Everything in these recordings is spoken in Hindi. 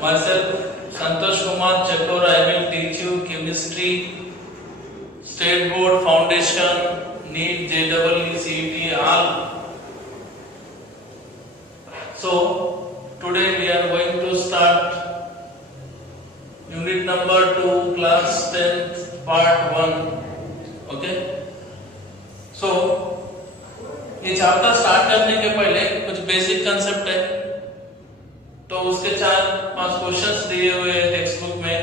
Myself, Santosh Kumar Chakor, I will teach you chemistry, State Board Foundation, NEET, JEE, CET, all. So, today we are going to start unit number 2, class 10th, part 1. Okay? So, ये चैप्टर स्टार्ट करने के पहले कुछ बेसिक कंसेप्ट है, तो उसके 4-5 क्वेश्चंस दिए हुए हैं टेक्स्ट बुक में।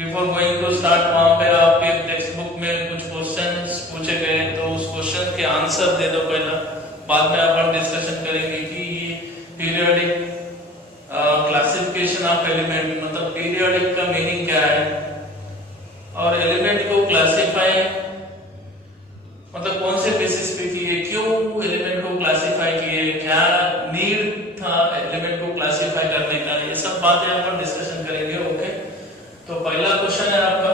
बिफोर गोइंग टू स्टार्ट वहां पे आपके टेक्स्ट बुक में कुछ क्वेश्चंस पूछे गए, तो उस क्वेश्चन के आंसर दे दो पहला, बाद में अपन डिस्कशन करेंगे कि ये पीरियोडिक क्लासिफिकेशन ऑफ एलिमेंट, मतलब पीरियोडिक का मीनिंग क्या है, और एलिमेंट को क्लासिफाई मतलब कौन से बेसिस पे किए, क्यों एलिमेंट को क्लासिफाई किए, क्या नीड था एलिमेंट को क्लासिफाई करने का, ये सब बातें अपन डिस्कशन करेंगे। ओके, तो पहला क्वेश्चन है आपका,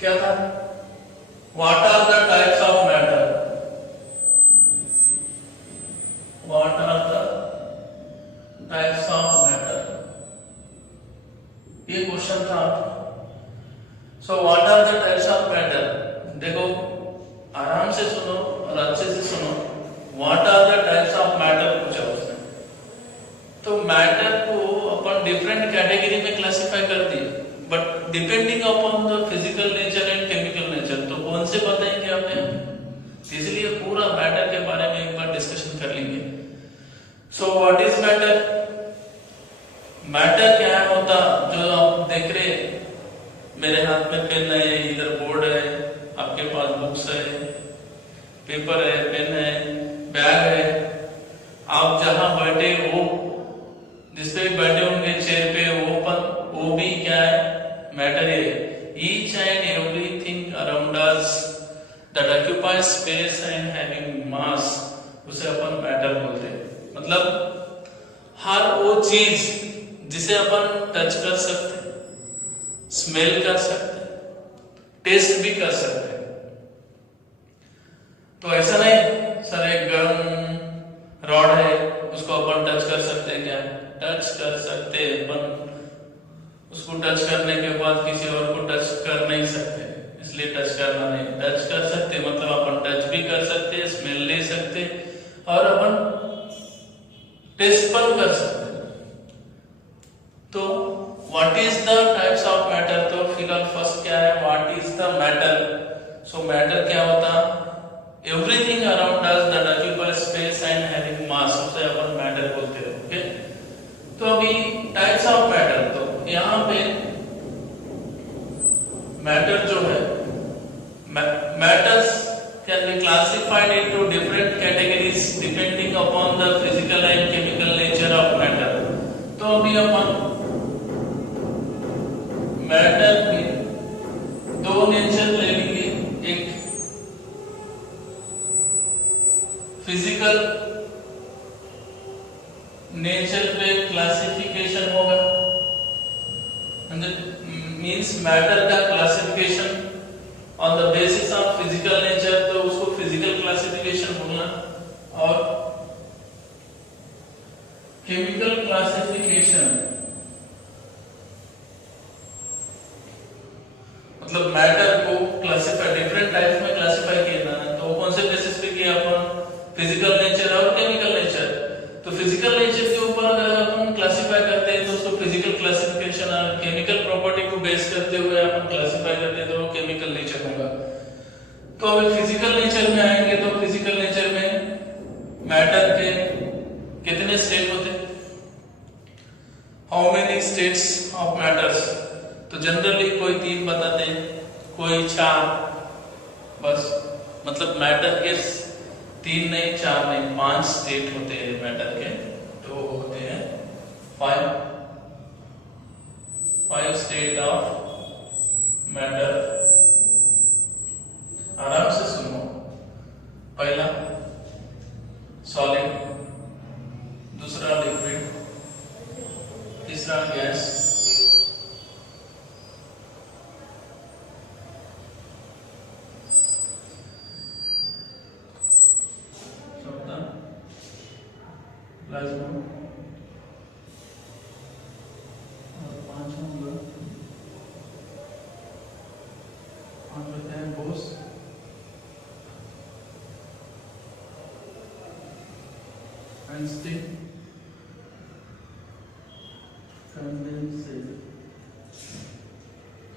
क्या था, what are the types of matter, what are the types of matter, ये क्वेश्चन था। So what are the types of matter, देखो आराम से सुनो और अच्छे से सुनो। What are the types of matter पूछा उसने, तो मैटर को अपन डिफरेंट कैटेगरी में क्लासिफाई कर दिए, but depending upon the physical nature and chemical nature, तो कौन से बताएंगे आपने, इसलिए पूरा मैटर के बारे में एक बार डिस्कशन कर लेंगे। So what is matter, matter क्या होता, जो आप देख रहे, मेरे हाथ में पेन है, इधर बोर्ड है, आपके पास बुक्स है, पेपर है, पेन है, बैग है, आप जहां बैठे वो जिसपे भी बैठे होंगे चेयर पे, वो भी क्या है, मैटर है। Each and everything around us that occupies space and having mass, उसे अपन मैटर बोलते हैं। मतलब हर वो चीज जिसे अपन टच कर सकते, स्मेल कर सकते, टेस्ट भी कर सकते हैं। तो ऐसा नहीं सर एक गर्म रॉड है उसको अपन टच कर सकते हैं, क्या टच कर सकते हैं अपन, उसको टच करने के बाद किसी और को टच कर नहीं सकते, इसलिए टच करना नहीं, टच कर सकते मतलब अपन टच भी कर सकते, स्मेल ले सकते और अपन टेस्ट पर कर सकते। तो what is the types of matter, तो फिलहाल फर्स्ट क्या है, what is the matter. So matter क्या होता, everything around us that occupies space and having mass, उसे अपन मैटर बोलते हैं। ओके, तो अभी टाइप्स ऑफ मैटर, तो यहाँ पे मैटर जो है, matters can be classified into different categories depending upon the physical and chemical nature of matter. तो अभी अपन मैटर में दो नेचर ले लेंगे, एक फिजिकल नेचर पे क्लासिफिकेशन होगा, मींस मैटर का classification on the basis of physical nature, तो उसको फिजिकल क्लासिफिकेशन बोलना, और केमिकल क्लासिफिकेशन मतलब मैटर को क्लासिफाई डिफरेंट टाइप्स में क्लासिफाई किया है, तो कौन से बेसिस पे किया अपन, फिजिकल नेचर और केमिकल नेचर। तो फिजिकल नेचर के ऊपर अगर अपन क्लासिफाई करते हैं तो उसको फिजिकल क्लासिफिकेशन, और केमिकल प्रॉपर्टी को बेस करते हुए अपन क्लासिफाई करते हैं तो वो केमिकल नेचर होगा। तो अभी फिजिकल नेचर में आएंगे, तो फिजिकल नेचर में मैटर के कितने स्टेट होते, how many states of matters, तो जनरली कोई 3 बताते हैं, कोई 4, बस मतलब मैटर के 3 नहीं 4 नहीं 5 स्टेट होते हैं मैटर के, तो होते हैं 5 स्टेट ऑफ मैटर। आराम से सुनो, पहला सॉलिड, दूसरा लिक्विड, तीसरा गैस, प्लाज्मा, आइंस्टीन कंडेंसेट।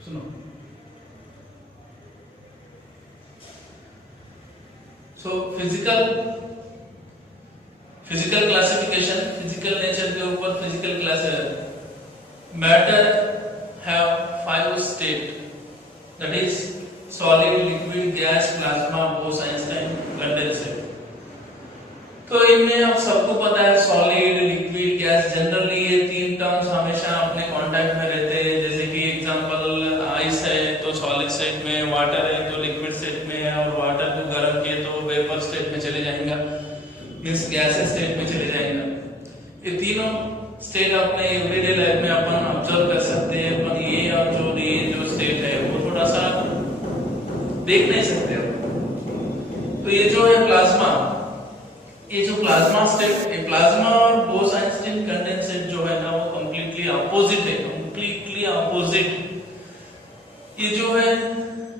सुनो, so physical classification, physical nature के ऊपर physical class. Matter have 5 state, that is solid, liquid, gas, plasma, Bose Einstein condensate. तो इनमें आप सबको पता है सॉलिड, लिक्विड, गैस, जनरली ये 3 टर्म्स हमेशा अपने कांटेक्ट में रहते हैं। जैसे कि एग्जांपल आइस है तो सॉलिड स्टेट में, वाटर है तो लिक्विड स्टेट में है, और वाटर को गर्म किए तो वेपर स्टेट में चले जाएगा, मींस गैस स्टेट में चले जाएगा। ये तीनों स्टेट अपने एवरीडे लाइफ में अपन ऑब्जर्व कर सकते हैं, पर ये और जो स्टेट है वो थोड़ा सा देख नहीं सकते हो। तो ये जो है प्लाज्मा, ये जो प्लाज्मा स्टेट, ये प्लाज्मा और बोस-आइंस्टीन कंडेंसेट जो है ना वो कंप्लीटली अपोजिट है, कंप्लीटली अपोजिट। ये जो है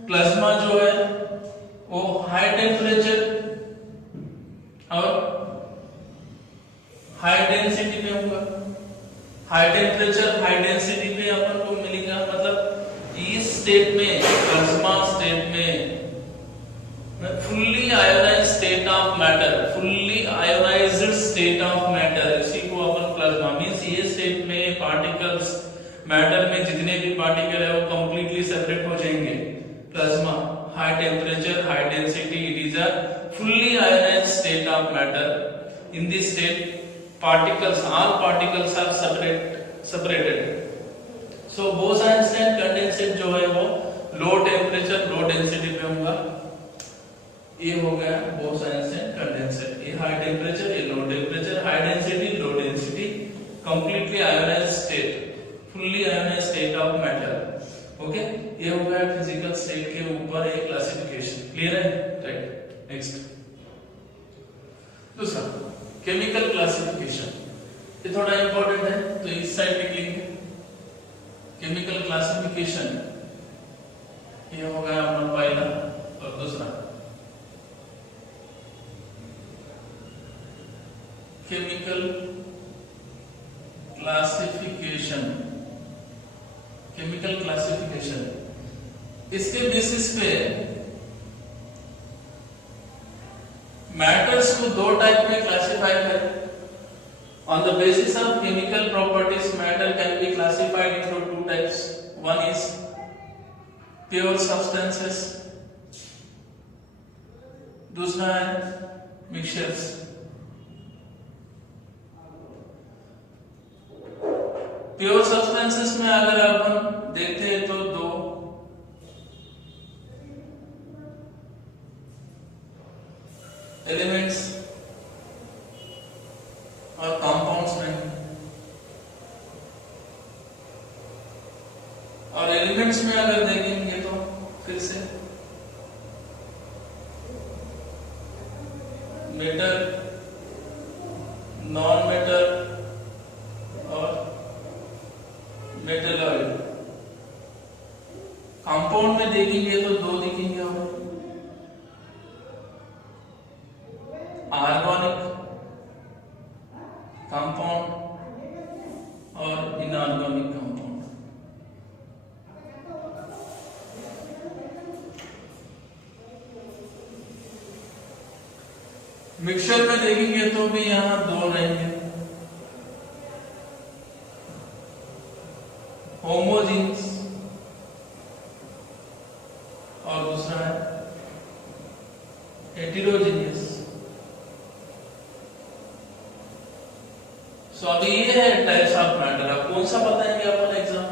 प्लाज्मा जो है वो हाई टेम्परेचर और हाई डेंसिटी में होगा। हाई टेम्परेचर हाई डेंसिटी पे अपन को मिलेगा, मतलब इस स्टेट में, प्लाज्मा स्टेट में fully ionised state of matter, fully ionised state of matter, इसी को अपन प्लाज्मा मींस ये स्टेट में पार्टिकल्स, मैटर में जितने भी पार्टिकल है वो कंप्लीटली सेपरेट हो जाएंगे। Plasma high temperature high density, it is a fully ionized state of matter. In this state particles, all particles are separated. So Bose-Einstein condensate जो है वो लो टेम्परेचर लो डेंसिटी पे होगा। ये हो गया Bose-Einstein कंडेंसेट। ये हाई टेम्परेचर, ये low temperature, high density low density, completely ionised state, fully ionised state of matter. Okay, ये हो गया फिजिकल स्टेट के ऊपर एक क्लासिफिकेशन। क्लियर है? राइट। नेक्स्ट दूसरा केमिकल क्लासिफिकेशन, ये थोड़ा इंपॉर्टेंट है तो इस साइड लिख लेंगे। केमिकल क्लासिफिकेशन ये हो गया अपना पहला, और दूसरा केमिकल क्लासिफिकेशन। केमिकल क्लासिफिकेशन इसके बेसिस पे मैटर्स को 2 टाइप में क्लासिफाई करें। On the basis of chemical properties, matter can be classified into 2 types. One is pure substances, दूसरा है mixtures। प्योर सब्सटेंसेस में अगर अपन देखते हैं तो 2 एलिमेंट्स और कंपाउंड्स में, और एलिमेंट्स में अगर देखेंगे तो फिर से मेटल, नॉन मेटल और मेटलॉइड। कंपाउंड में देखेंगे तो 2 दिखेंगे, और ऑर्गेनिक कंपाउंड और इनऑर्गेनिक कंपाउंड। मिक्सचर में देखेंगे तो भी यहां 2 रहेंगे, होमोजीनियस और दूसरा है हेटेरोजीनियस। सो अभी ये है टाइप्स ऑफ मैटर। अब कौन सा बताएंगे अपन एग्जाम?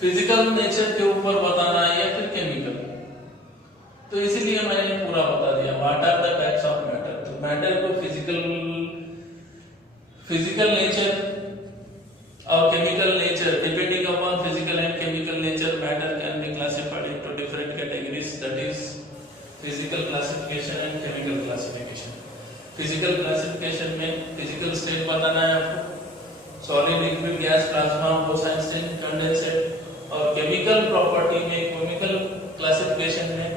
फिजिकल नेचर के ऊपर बताना है या फिर केमिकल? तो इसीलिए मैंने पूरा बता दिया what are the types of matter. तो मैटर को फिजिकल नेचर और chemical nature, depending upon physical and chemical nature, matter can be classified into different categories, that is physical classification and chemical classification. Physical classification में physical state बताना है आपको, solid, liquid, gas, plasma, Bose-Einstein condensate, और chemical property में chemical classification में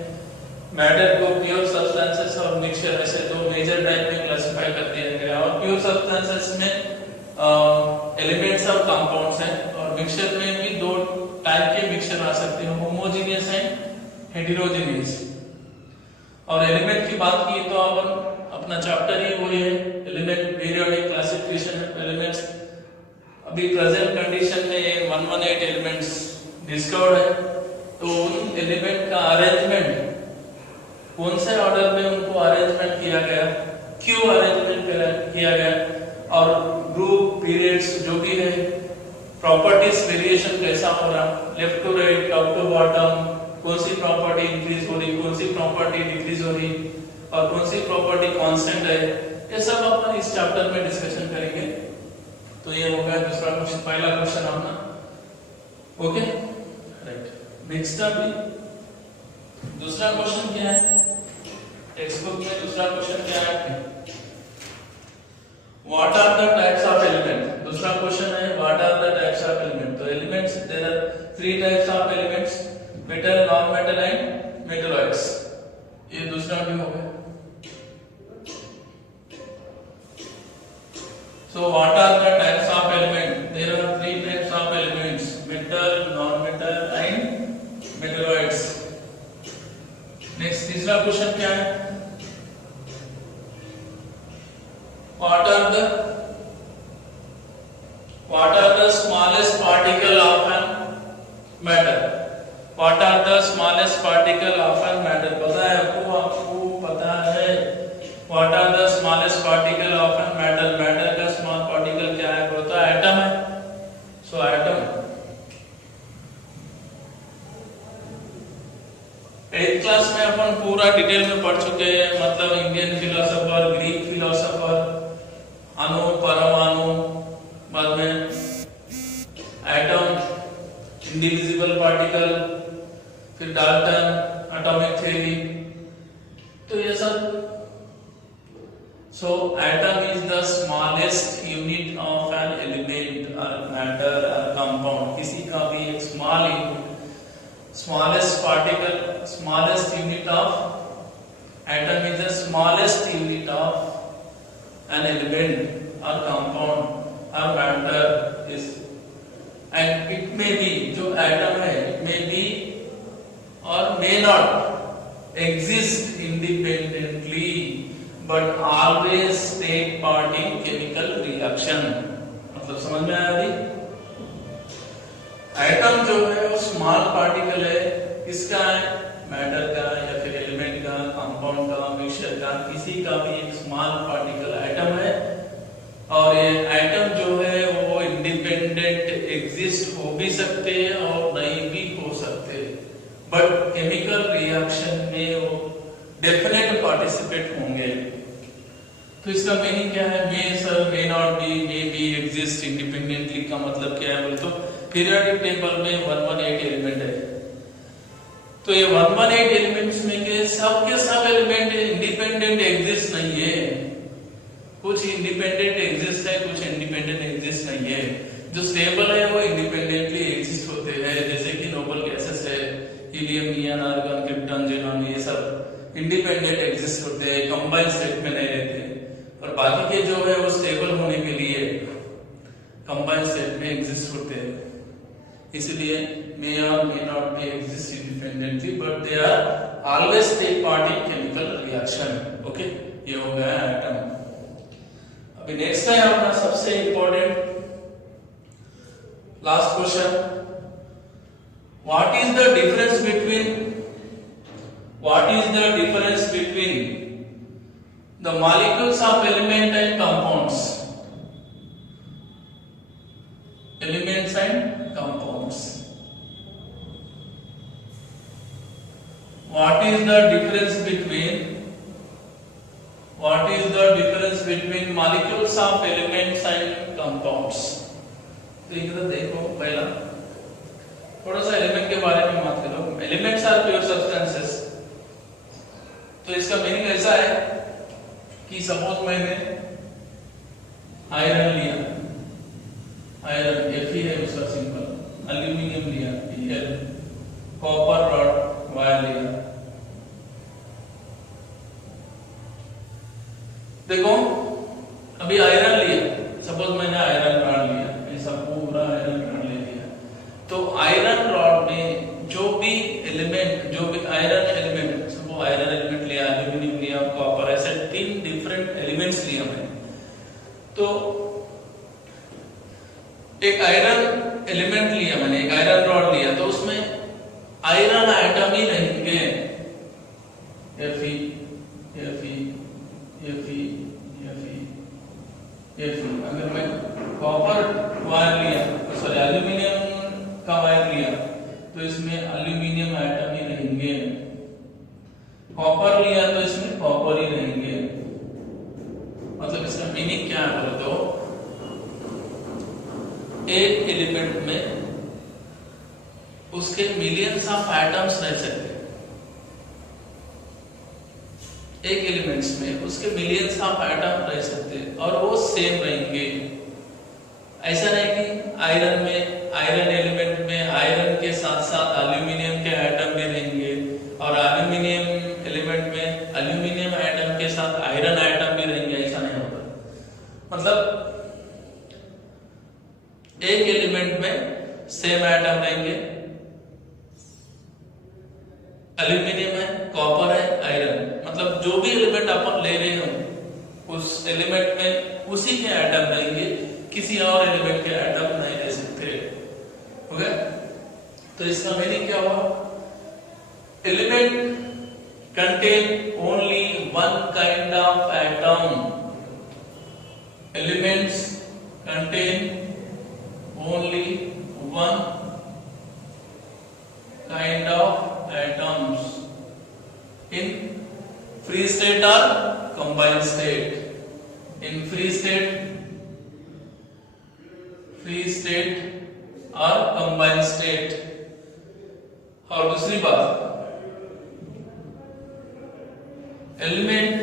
matter को pure substances और mixture ऐसे 2 major type में classify प्योर सब्सटेंसेस में एलिमेंट्स और कंपाउंड्स हैं, और मिक्सचर में भी दो टाइप के मिक्सचर आ सकते हैं, होमोजेनियस एंड हेटेरोजेनियस। और एलिमेंट की बात की तो अपन अपना चैप्टर ही वही है, element periodic classification of elements. अभी प्रेजेंट कंडीशन में 118 एलिमेंट्स डिस्कवर्ड है, तो उन एलिमेंट का अरेंजमेंट कौन से ऑर्डर में उनको अरेंजमेंट किया गया, क्यों अरेंजमेंट किया गया, और ग्रुप पीरियड्स जो भी है, प्रॉपर्टीज वेरिएशन कैसा हो रहा, left to right, top to bottom, कौन सी प्रॉपर्टी इंक्रीज हो रही, कौन सी प्रॉपर्टी डिक्रीज हो रही, और कौन सी प्रॉपर्टी कांस्टेंट है, ये सब अपन इस चैप्टर में डिस्कशन करेंगे। तो ये हो गया दूसरा क्वेश्चन, पहला क्वेश्चन अपना। ओके राइट, नेक्स्ट अभी दूसरा क्वेश्चन क्या है टेक्स्ट बुक में, दूसरा क्वेश्चन क्या है, what are the types of element. दूसरा क्वेश्चन है what are the types of element. तो elements, there are 3 types of elements, metal, non metal and metalloids. ये दूसरा भी हो गया। So what are the types of element? There are 3 types of elements, metal, non-metal and metalloids. Next, तीसरा क्वेश्चन क्या है, what are the smallest particle of an matter? What are the smallest particle of an matter? पता है आपको पता है what are the smallest particle of an matter? Matter का small particle क्या है, वो तो एटम है। So atom 8th क्लास में अपन पूरा डिटेल में पढ़ चुके हैं, मतलब इंडियन फिलोसोफर, ग्रीक फिलोसोफर, अणु, परमाणु, बाद में एटम, इंडिविजिबल पार्टिकल, फिर डाल्टन, एटॉमिक थ्योरी, तो ये सब। So atom is the smallest unit of an element or matter or compound. किसी का भी एक smallest particle, smallest unit of atom is the smallest unit of an element or compound or matter is, and it may be, जो atom है, it may be or may not exist independently but always take part in chemical reaction। मतलब समझ में आया अभी? एटम जो है वो स्मॉल पार्टिकल है, किसका है, मैटर का या फिर एलिमेंट का, कंपाउंड का, मिक्सचर का, किसी का भी एक स्मॉल पार्टिकल एटम है। और ये एटम जो है वो इंडिपेंडेंट एग्जिस्ट हो भी सकते हैं और नहीं भी हो सकते, बट केमिकल रिएक्शन में वो डेफिनेट पार्टिसिपेट होंगे। तो इसका मीनिंग क्या है, may sir, may not be, may be, exist independently का मतलब क्या है बोले तो पीरियोडिक टेबल में 118 एलिमेंट है, तो ये 118 एलिमेंट्स में के सब एलिमेंट इंडिपेंडेंट एग्जिस्ट नहीं है, कुछ इंडिपेंडेंट एग्जिस्ट है, कुछ इंडिपेंडेंट एग्जिस्ट नहीं है। जो स्टेबल है वो इंडिपेंडेंटली एग्जिस्ट होते हैं, जैसे कि नोबल गैसेस है, helium, neon, argon, krypton, xenon, ये सब इंडिपेंडेंट एग्जिस्ट होते हैं, कंबाइंड स्टेट में नहीं रहते। और बाकी के जो है वो स्टेबल होने के लिए कंबाइंड स्टेट में एग्जिस्ट होते हैं, इसलिए मे और may not be exist independently but they are always take part in chemical reaction. Okay, ये हो गया एटम। अभी नेक्स्ट है अपना सबसे important last question, what is the difference between the molecules of element and compounds, elements and compounds? What is the difference between molecules of elements and compounds? तो इधर देखो, पहला थोड़ा सा एलिमेंट के बारे में बात करो। एलिमेंट्स आर प्योर सब्सटेंसेस, तो इसका मीनिंग ऐसा है कि सपोज मैंने आयरन लिया, आयरन Fe है उसका सिंबल, एल्यूमिनियम लिया Al, कॉपर रॉड वायर लिया। देखो अभी आयरन लिया, सपोज मैंने आयरन रॉड लिया, ऐसा पूरा आयरन रॉड ले लिया, तो आयरन रॉड में जो भी एलिमेंट, जो भी iron element, suppose iron element लिया, एल्यूमिनियम लिया, कॉपर, ऐसे 3 डिफरेंट एलिमेंट्स लिया मैंने, तो एक आयरन एलिमेंट लिया मैंने, एक आयरन रॉड लिया, तो उसमें आयरन आइटम ही रहेंगे, Fe, Fe, Fe, Fe, Fe। अगर मैं कॉपर वायर लिया, सॉरी एल्यूमिनियम का वायर लिया, तो इसमें एल्यूमिनियम आइटम ही रहेंगे, कॉपर लिया तो इसमें कॉपर ही रहेंगे। मतलब इसका मीनिंग क्या है बोले तो, एक एलिमेंट में उसके मिलियंस ऑफ एटम्स रह सकते हैं, एक एलिमेंट्स में उसके मिलियंस ऑफ एटम रह सकते हैं और वो सेम रहेंगे। ऐसा नहीं कि आयरन में, आयरन एलिमेंट में आयरन के साथ साथ एल्यूमिनियम के एटम भी रहेंगे, और एल्यूमिनियम एलिमेंट में एल्यूमिनियम एटम के साथ आयरन एटम भी रहेंगे, ऐसा नहीं होता। मतलब एक एलिमेंट में सेम एटम रहेंगे, एल्यूमिनियम है, कॉपर है, आयरन, मतलब जो भी एलिमेंट अपन ले रहे हो उस एलिमेंट में उसी के एटम रहेंगे, किसी और एलिमेंट के एटम नहीं ले सकते। हो गया? तो इसका मीनिंग क्या हुआ? Element contain only one kind of atom, elements contain only one kind of atoms in free state or combined state. In free state or combined state। और दूसरी बात, element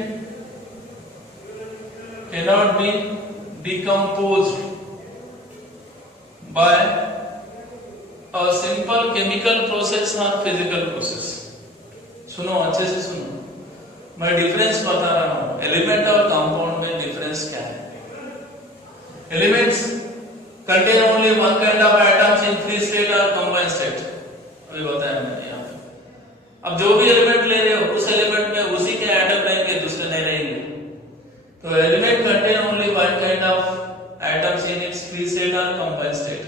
cannot be decomposed by a simple chemical process or physical process। सुनो, अच्छे से सुनो, मैं डिफरेंस बता रहा हूं, एलिमेंट और कंपाउंड में डिफरेंस क्या है। Elements contain only one kind of atoms in free state और कंबाइंड स्टेट, अभी बताया मैंने यहाँ पे। अब जो भी एलिमेंट ले रहे हो उस एलिमेंट में उसी के एटम रहेंगे, दूसरे नहीं रहेंगे। तो element contain only one kind of atoms in its free state or combined state,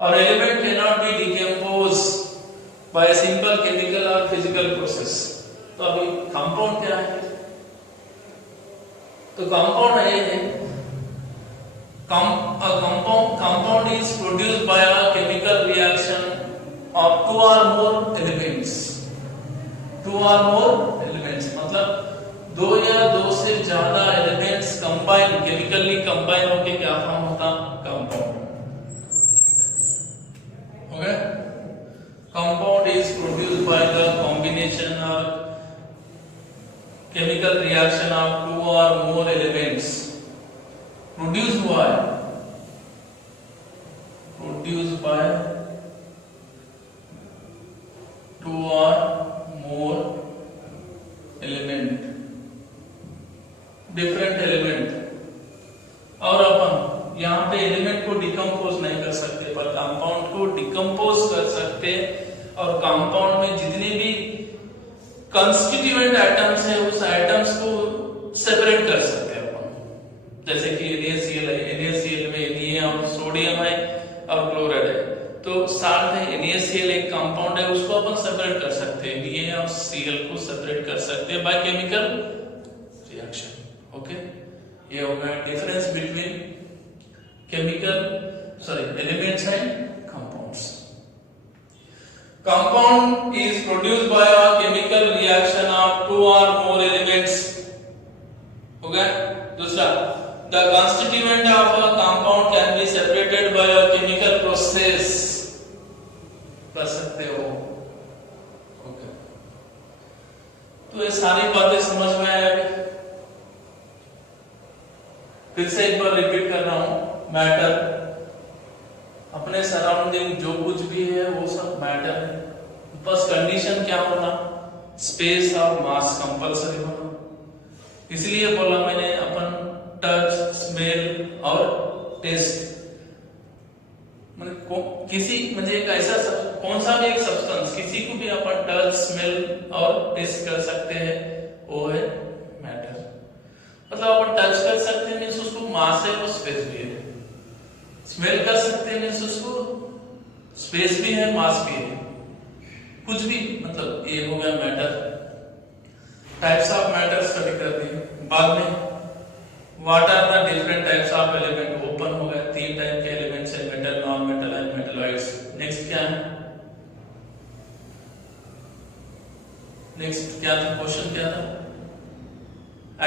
or element cannot be decomposed by a simple chemical or physical process। तो अभी कंपाउंड क्या है? तो कंपाउंड है, compound is produced by a chemical reaction of two or more elements, मतलब दो या दो से ज्यादा एलिमेंट्स कंबाइन, केमिकली कंबाइन होकर क्या फॉर्म होता? कंपाउंड। हो गया? Compound is produced by the combination of chemical reaction of two और more elements. Produced by two और मोर एलिमेंट, डिफरेंट एलिमेंट। और अपन यहाँ पे एलिमेंट को डिकम्पोज नहीं कर सकते, पर कंपाउंड को डिकम्पोज कर सकते, और कंपाउंड में जितने भी कंस्टिट्यूएंट एटम्स है उस एटम्स को सेपरेट कर सकते हैं अपन। जैसे कि NaCl है, NaCl में Na और सोडियम है और क्लोराइड है, तो साथ में NaCl एक कंपाउंड है, उसको अपन सेपरेट कर सकते हैं, Na और Cl को सेपरेट कर सकते हैं बाय केमिकल रिएक्शन। ओके, ये हो गया difference between elements and compounds. Compound is produced by a chemical reaction of two और मोर एलिमेंट्स। हो गया? दूसरा, the constituent of a compound can be separated by a chemical process. कर सकते हो। ओके, तो ये सारी बातें समझ में आया? फिर से एक बार रिपीट कर रहा हूं, मैटर, अपने सराउंडिंग जो कुछ भी है वो सब मैटर है, बस कंडीशन क्या होना? स्पेस और मास कंपलसरी होना। इसलिए बोला मैंने अपन टच, स्मेल टेस्ट किसी म्हणजे एक ऐसा कौन सा भी एक सब्सटेंस किसी को भी अपन टच स्मेल और टेस्ट कर सकते हैं, वो है मैटर। मतलब अपन टच कर सकते हैं मीन्स उसको मास है और स्पेस भी है, स्मेल कर सकते हैं मीन्स उसको स्पेस भी है मास भी है, कुछ भी मतलब ये हो गया matter. Types of matter study कर दी। बाद में what are the different types of element, open हो गया, 3 टाइप के एलिमेंट्स है, metal, non metal and metalloids. Next क्या है, नेक्स्ट क्या था क्वेश्चन, क्या था,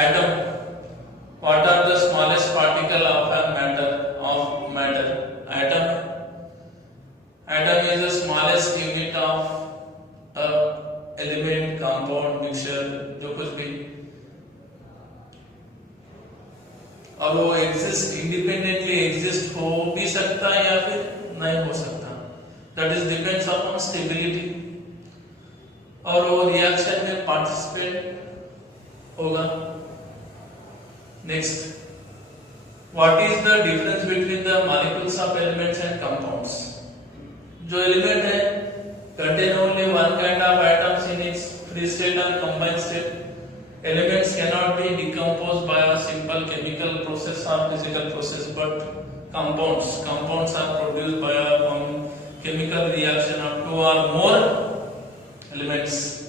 atom, what are the smallest particle of a matter, of matter, atom, atom is the smallest unit of a element, compound, mixture, जो कुछ भी, और वो एग्जिस्ट इंडिपेंडेंटली एग्जिस्ट हो भी सकता है या फिर नहीं हो सकता, that is depends upon stability, और वो रिएक्शन में पार्टिसिपेट होगा। Next, what is the difference between the molecules of elements and compounds, जो एलिमेंट है contain only one kind of atoms in its free state and combined state. Elements cannot be decomposed by a simple chemical process or physical process, but compounds are produced by a chemical reaction of 2 or more elements.